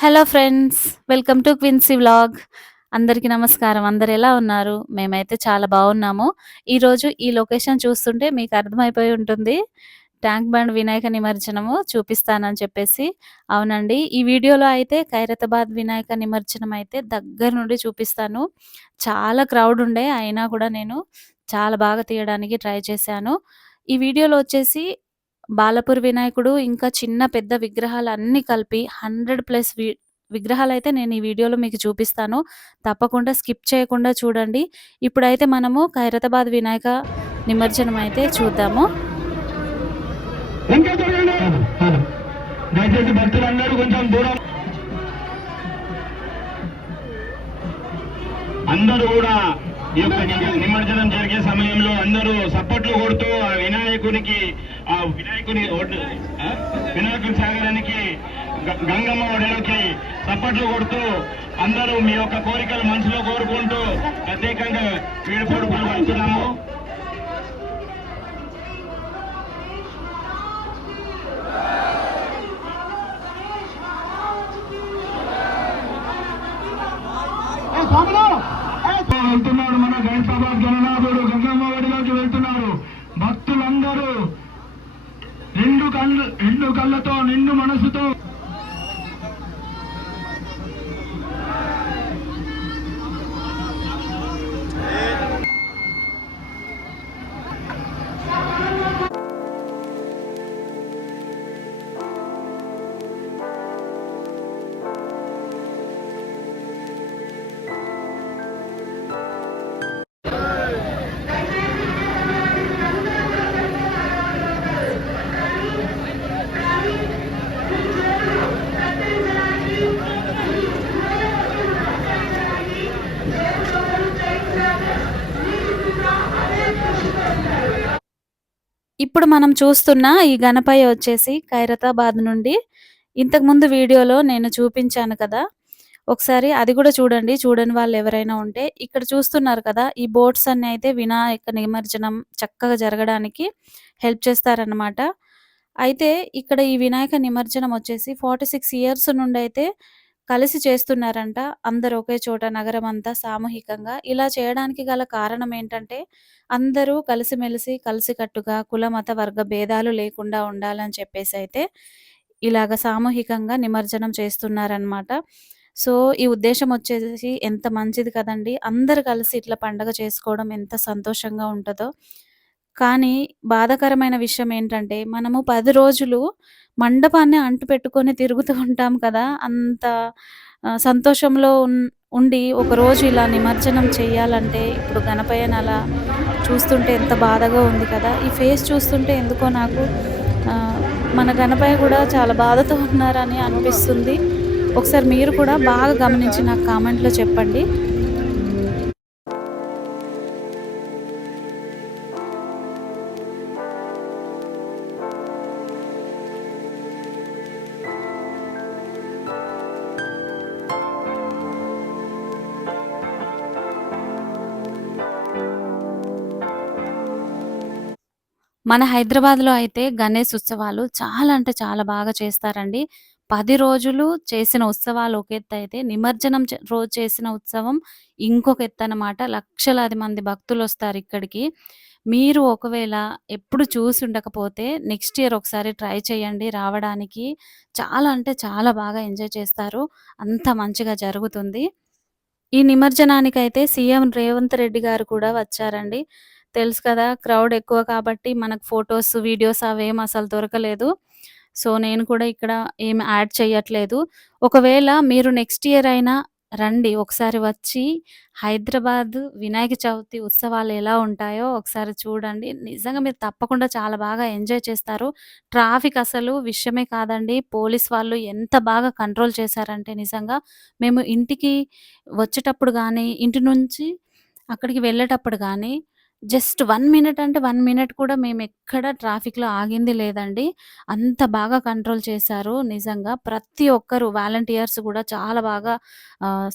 Hello friends. Welcome to Quincey vlog. అందరికీ నమస్కారం. అందరెలా ఉన్నారు? మేమైతే చాలా బావున్నాము. ఈరోజు ఈ లొకేషన్ చూస్తుంటే మీకు అర్థమైపోయి ఉంటుంది. ట్యాంక్ బండ్ వినాయక నిమజ్జనము చూపిస్తానని చెప్పేసి. అవునండి. ఈ వీడియోలో అయితే ఖైరతాబాద్ వినాయక నిమజ్జనం అయితే దగ్గర నుండి చూపిస్తాను. చాలా క్రౌడ్ ఉండే అయినా కూడా నేను చాలా బాగా తీయడానికి ట్రై చేశాను. ఈ వీడియోలో వచ్చేసి బాలపూర్ వినాయకుడు, ఇంకా చిన్న, పెద్ద విగ్రహాలన్నీ కలిపి 100 ప్లస్ విగ్రహాలైతే నేను ఈ వీడియోలో మీకు చూపిస్తాను. తప్పకుండా స్కిప్ చేయకుండా చూడండి. ఇప్పుడైతే మనము ఖైరతాబాద్ వినాయక నిమజ్జనం అయితే చూద్దాము. దయచేసి భక్తులందరూ కొంచెం దూరం, అందరూ కూడా ఈ యొక్క నిమజ్జనం జరిగే సమయంలో అందరూ సప్పట్లు కొడుతూ వినాయకుని సాగరానికి గంగమ్మ ఒడిలోకి సప్పట్లు కొడుతూ అందరూ మీ యొక్క కోరికలు మనసులో కోరుకుంటూ ప్రత్యేకంగా వీడుకోడు పాల్గొంటున్నాము. వెళ్తున్నాడు మన ఖైరతాబాద్ గణనాథుడు గంగమ్మ ఒడిలోకి వెళ్తున్నారు. భక్తులందరూ రెండు కళ్ళతో నిండు మనసుతో ఇప్పుడు మనం చూస్తున్న ఈ గణపయ్య వచ్చేసి ఖైరతాబాద్ నుండి ఇంతకుముందు వీడియోలో నేను చూపించాను కదా! ఒకసారి అది కూడా చూడండి. చూడని వాళ్ళు ఎవరైనా ఉంటే. ఇక్కడ చూస్తున్నారు కదా! ఈ బోట్స్ అన్నీ అయితే వినాయక నిమజ్జనం చక్కగా జరగడానికి హెల్ప్ చేస్తారనమాట. అయితే ఇక్కడ ఈ వినాయక నిమజ్జనం వచ్చేసి 46 ఇయర్స్ నుండైతే కలిసి చేస్తున్నారంట. అందరూ ఒకే చోట నగరమంతా సామూహికంగా. ఇలా చేయడానికి గల కారణం ఏంటంటే, అందరూ కలిసిమెలిసి, కలిసికట్టుగా కుల, మత, వర్గ భేదాలు లేకుండా ఉండాలని చెప్పేసైతే, ఇలాగ సామూహికంగా నిమజ్జనం చేస్తున్నారనమాట. సో, ఈ ఉద్దేశ్యం వచ్చేసి ఎంత మంచిది కదండీ! అందరూ కలిసి ఇట్లా పండగ చేసుకోవడం ఎంత సంతోషంగా ఉంటదో. కానీ బాధాకరమైన విషయం ఏంటంటే, మనము 10 రోజులు మండపాన్ని అంటుపెట్టుకొని తిరుగుతూ ఉంటాం కదా! అంత సంతోషంలో ఉండి ఒకరోజు ఇలా నిమజ్జనం చేయాలంటే, ఇప్పుడు గణపయ్యని అలా చూస్తుంటే ఎంత బాధగా ఉంది కదా! ఈ ఫేస్ చూస్తుంటే ఎందుకో నాకు మన గణపయ్య కూడా చాలా బాధతో ఉన్నారని అనిపిస్తుంది. ఒకసారి మీరు కూడా బాగా గమనించి నాకు కామెంట్‌లో చెప్పండి. మన హైదరాబాద్‌లో అయితే గణేష్ ఉత్సవాలు చాలా అంటే చాలా బాగా చేస్తారండి. 10 రోజులు చేసిన ఉత్సవాలు ఒక ఎత్తయితే, నిమజ్జనం రోజు చేసిన ఉత్సవం ఇంకొక ఎత్తనమాట. లక్షలాది మంది భక్తులొస్తారిక్కడికి. మీరు ఒకవేళ ఎప్పుడు చూసుండకపోతే నెక్స్ట్ ఇయర్ ఒకసారి ట్రై చేయండి రావడానికి. చాలా అంటే చాలా బాగా ఎంజాయ్ చేస్తారు. అంత మంచిగా జరుగుతుంది. ఈ నిమజ్జనానికైతే సీఎం రేవంత్ రెడ్డి గారు కూడా వచ్చారండి. తెలుసు కదా! క్రౌడ్ ఎక్కువ కాబట్టి మనకు ఫోటోస్, వీడియోస్ అవేం అసలు దొరకలేదు. సో, నేను కూడా ఇక్కడ ఏమి యాడ్ చేయట్లేదు. ఒకవేళ మీరు నెక్స్ట్ ఇయర్ అయినా రండి. ఒకసారి వచ్చి హైదరాబాద్ వినాయక చవితి ఉత్సవాలు ఎలా ఉంటాయో ఒకసారి చూడండి. నిజంగా మీరు తప్పకుండా చాలా బాగా ఎంజాయ్ చేస్తారు. ట్రాఫిక్ అసలు విషయమే కాదండి. పోలీస్ వాళ్ళు ఎంత బాగా కంట్రోల్ చేశారంటే నిజంగా మేము ఇంటికి వచ్చేటప్పుడు గానీ, ఇంటి నుంచి అక్కడికి వెళ్ళేటప్పుడు గానీ, జస్ట్ 1 మినిట్ అంటే 1 మినిట్ కూడా మేమెక్కడ ట్రాఫిక్‌లో ఆగింది లేదండి. అంత బాగా కంట్రోల్ చేశారు నిజంగా. ప్రతి ఒక్కరు వాలంటీర్స్ గూడా చాలా బాగా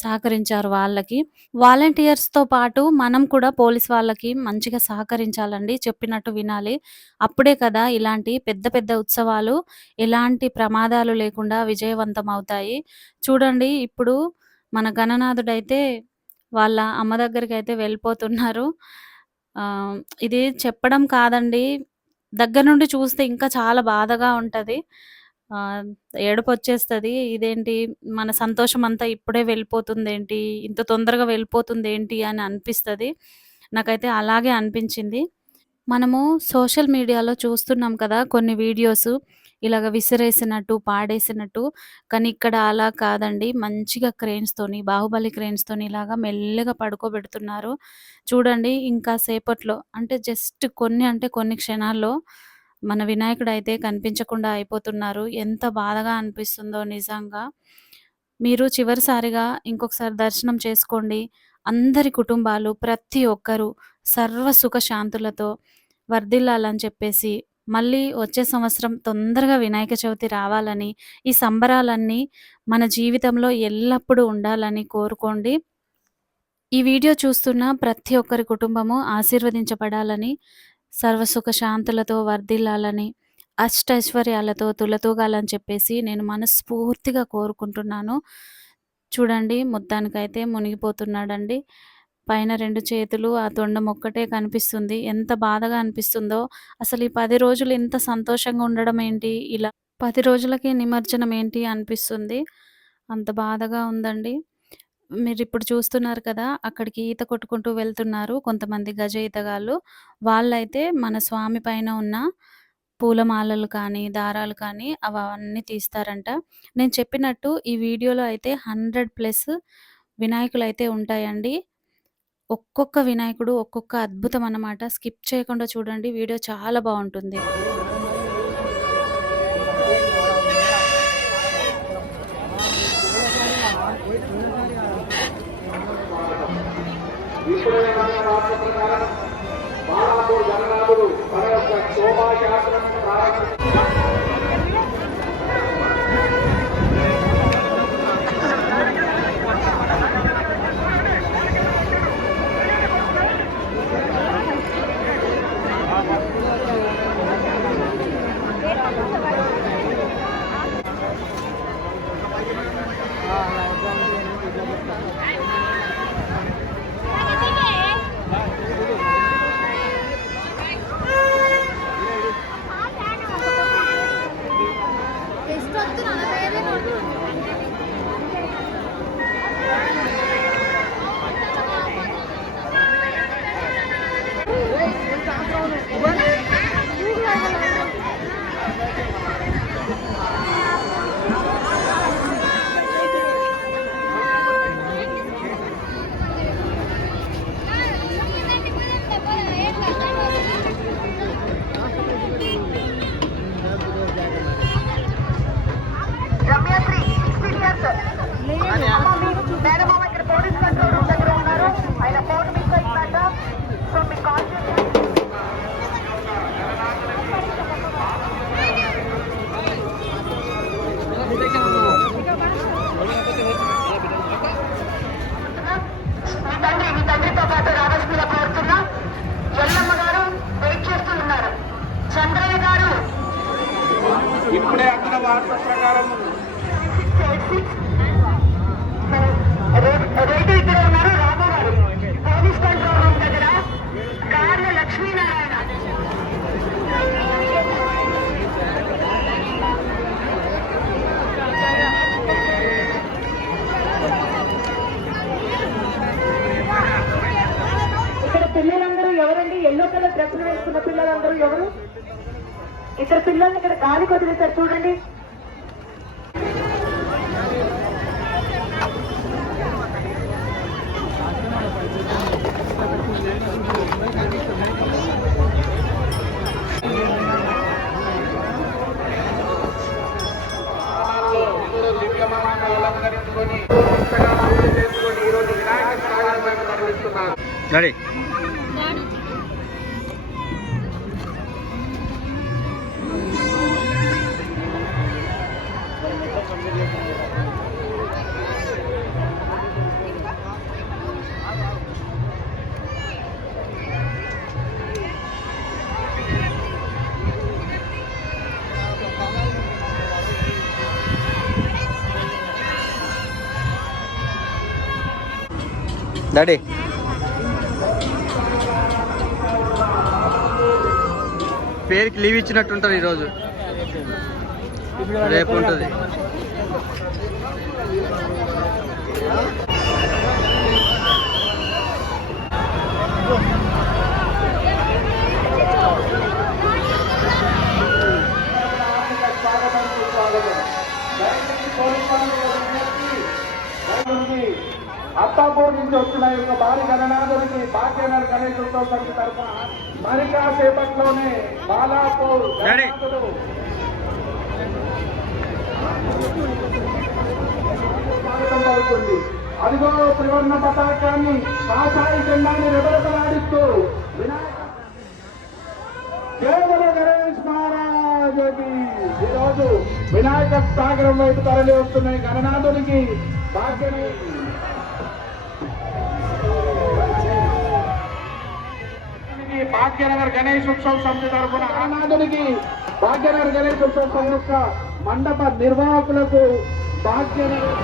సహకరించారు వాళ్ళకి. వాలంటీర్స్‌తో పాటు మనం కూడా పోలీస్ వాళ్ళకి మంచిగా సహకరించాలండి. చెప్పినట్టు వినాలి. అప్పుడే కదా ఇలాంటి పెద్ద పెద్ద ఉత్సవాలు ఎలాంటి ప్రమాదాలు లేకుండా విజయవంతమవుతాయి. చూడండి ఇప్పుడు మన గణనాథుడైతే వాళ్ళ అమ్మ దగ్గరికైతే వెళ్ళిపోతున్నారు. ఇది చెప్పడం కాదండి. దగ్గర నుండి చూస్తే ఇంకా చాలా బాధగా ఉంటది. ఆహ్, ఏడుపొచ్చేస్తది. ఇదేంటి మన సంతోషమంతా ఇప్పుడే వెళ్ళిపోతుందేంటి? ఇంత తొందరగా వెళ్ళిపోతుందేంటి అని అనిపిస్తది. నాకైతే అలాగే అనిపించింది. మనము సోషల్ మీడియాలో చూస్తున్నాం కదా! కొన్ని వీడియోసు ఇలాగ విసిరేసినట్టు, పాడేసినట్టు. కానీ ఇక్కడ అలా కాదండి. మంచిగా క్రేన్స్‌తోని, బాహుబలి క్రేన్స్‌తోని ఇలాగా మెల్లగా పడుకోబెడుతున్నారు. చూడండి ఇంకా సేపట్లో అంటే జస్ట్ కొన్ని అంటే కొన్ని క్షణాల్లో మన వినాయకుడైతే కనిపించకుండా అయిపోతున్నారు. ఎంత బాధగా అనిపిస్తుందో నిజంగా. మీరు చివరిసారిగా ఇంకొకసారి దర్శనం చేసుకోండి. అందరి కుటుంబాలు ప్రతి ఒక్కరు సర్వ సుఖ శాంతులతో వర్ధిల్లాలని చెప్పేసి, మళ్ళీ వచ్చే సంవత్సరం తొందరగా వినాయక చవితి రావాలని, ఈ సంబరాలన్నీ మన జీవితంలో ఎల్లప్పుడూ ఉండాలని కోరుకోండి. ఈ వీడియో చూస్తున్న ప్రతి ఒక్కరి కుటుంబము ఆశీర్వదించబడాలని, సర్వసుఖ శాంతులతో వర్ధిల్లాలని, అష్టైశ్వర్యాలతో తులతూగాలని చెప్పేసి నేను మనస్ఫూర్తిగా కోరుకుంటున్నాను. చూడండి మొత్తానికైతే మునిగిపోతున్నాడండి. పైన 2 చేతులు, ఆ తొండం ఒక్కటే కనిపిస్తుంది. ఎంత బాధగా అనిపిస్తుందో, అసలు ఈ 10 రోజులు ఇంత సంతోషంగా ఉండడం ఏంటి? ఇలా 10 రోజులకే నిమజ్జనం ఏంటి అనిపిస్తుంది. అంత బాధగా ఉందండి. మీరిప్పుడు చూస్తున్నారు కదా! అక్కడికి ఈత కొట్టుకుంటూ వెళ్తున్నారు కొంతమంది గజ ఈతగాళ్ళు. వాళ్ళైతే మన స్వామి పైన ఉన్న పూలమాలలు కానీ, దారాలు కానీ అవన్నీ తీస్తారంట. నేను చెప్పినట్టు ఈ వీడియోలో అయితే 100+ వినాయకులైతే ఉంటాయండి. ఒక్కొక్క వినాయకుడు ఒక్కొక్క అద్భుతం అన్నమాట. స్కిప్ చేయకుండా చూడండి. వీడియో చాలా బావుంటుంది. బాలాపూర్ గణనాథుడు తన యొక్క శోభాయాత్రను ప్రారంభించారు. మీ తండ్రితో పాటు రావాల్సిందిగా కోరుతున్నా. ఎల్లమ్మ గారు వెయిట్ చేస్తూ ఉన్నారు. చంద్రయ్య గారు ఇప్పుడే అక్కడ వార్త ప్రకారం రైతు ఇక్కడ ఉన్నారు. రాబో గారు పోలీస్ కంట్రోల్ రూమ్ దగ్గర కార్ల లక్ష్మీనారాయణ పిల్లలందరూ ఎవరండి? ఎల్లో కలర్ డ్రెస్సులు వేసుకున్న పిల్లలందరూ ఎవరు? ఇద్దరు పిల్లల్ని ఇక్కడ గాలికి వదిలేశారు చూడండి. రెడీ డాడీ పేరుకి లీవ్ ఇచ్చినట్టుంటారు ఈరోజు, రేపు ఉంటుంది. అత్తాపూర్ నుంచి వచ్చిన యొక్క భారీ గణనాథుడికి భాగ్యనగర్ గణేష్ ఉత్సవ సమితి తరఫున మరి కాసేపట్లోనే బాలాపూర్ గణనాథుడు స్వాగతం పలుకుతుంది. అదిగో త్రివర్ణ పతాకాన్ని కాషాయ జెండాన్ని రెబరెబలాడిస్తూ కేవల గణేష్ మహారాజుకి ఈరోజు వినాయక సాగరం వైపు తరలి వస్తున్నాయి. గణనాథుడికి భాగ్యనగర్ గణేష్ ఉత్సవ సమితి తరఫున గణనాథుడికి భాగ్యనగర్ గణేష్ ఉత్సవ సమితి యొక్క మండప నిర్వాహకులకు భాగ్యనగర్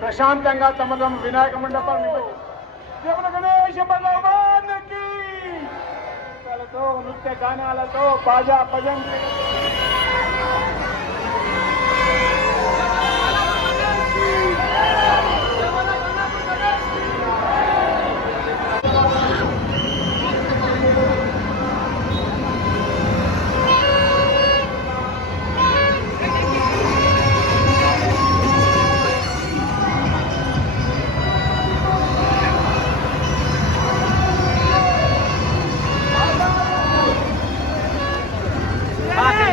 ప్రశాంతంగా తమ తమ వినాయక మండపాన్ని గణేష భగవానికి నృత్య గానాలతో బాజా భజంత్రి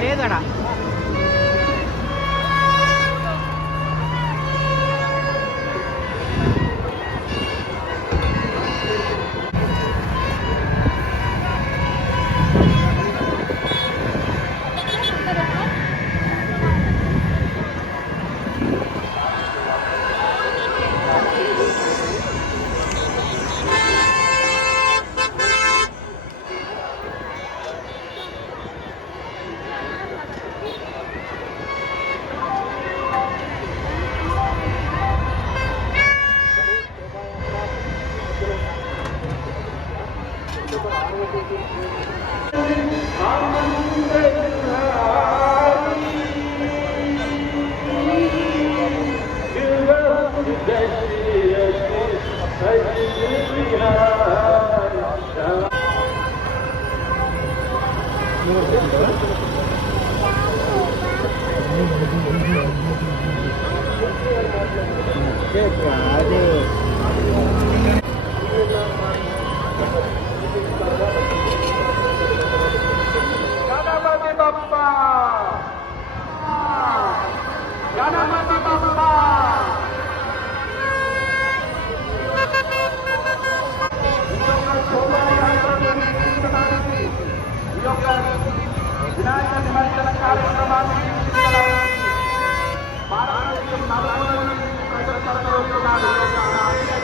లేదడా వినాయక నిమజ్జన కార్యక్రమాన్ని భారతదేశం నలుమూలల నుంచి ప్రజలు తరలివస్తున్నారు.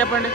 చెప్పండి.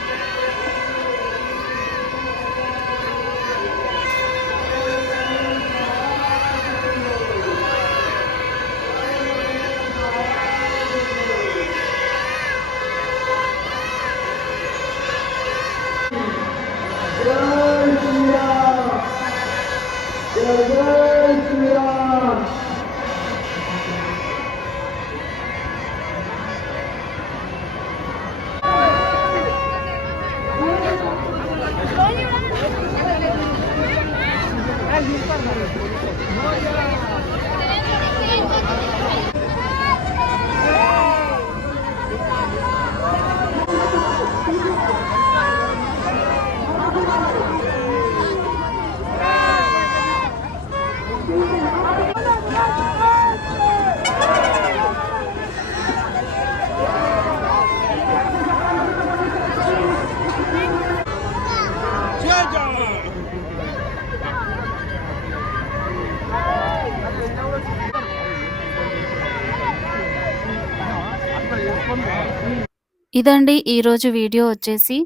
ఇదండి ఈరోజు వీడియో వచ్చేసి.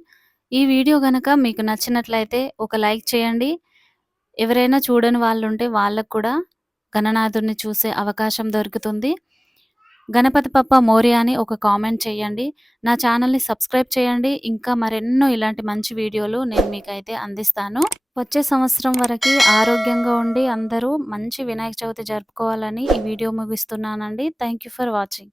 ఈ వీడియో గనక మీకు నచ్చినట్లయితే ఒక లైక్ చేయండి. ఎవరైనా చూడని వాళ్ళుంటే వాళ్ళకి కూడా గణనాథుడిని చూసే అవకాశం దొరుకుతుంది. గణపతి బప్పా మోరియా అని ఒక కామెంట్ చేయండి. నా ఛానల్‌ని సబ్స్క్రైబ్ చేయండి. ఇంకా మరెన్నో ఇలాంటి మంచి వీడియోలు నేను మీకైతే అందిస్తాను. వచ్చే సంవత్సరం వరకి ఆరోగ్యంగా ఉండి అందరూ మంచి వినాయక చవితి జరుపుకోవాలని ఈ వీడియో ముగిస్తున్నానండి. Thank you for watching.